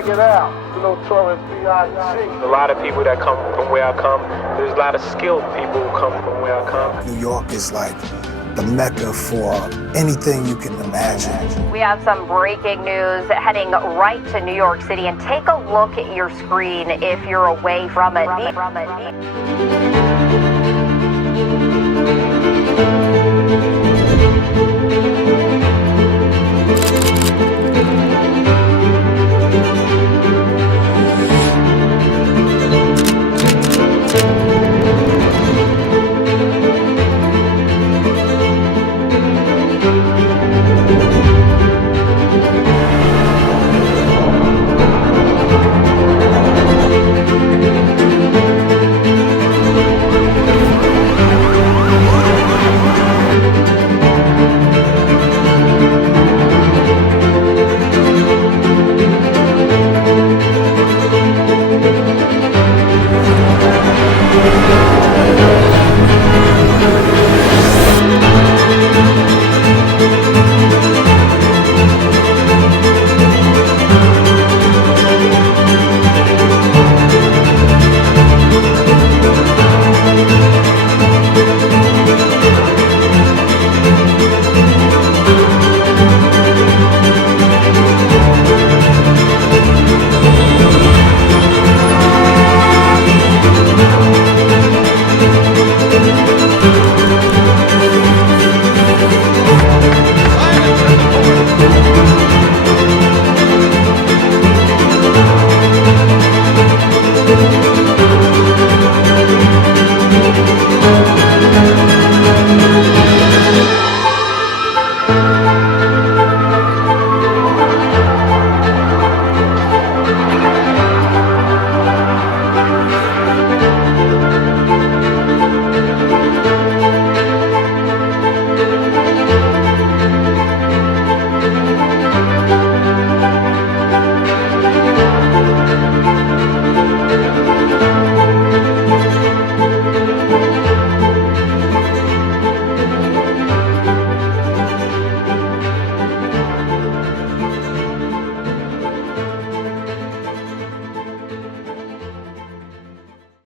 check it out. You know, tourist B.I.G. A lot of people that come from where I come, there's a lot of skilled people who come from where I come. New York is like the mecca for anything you can imagine. We have some breaking news heading right to New York City, and take a look at your screen if you're away from it.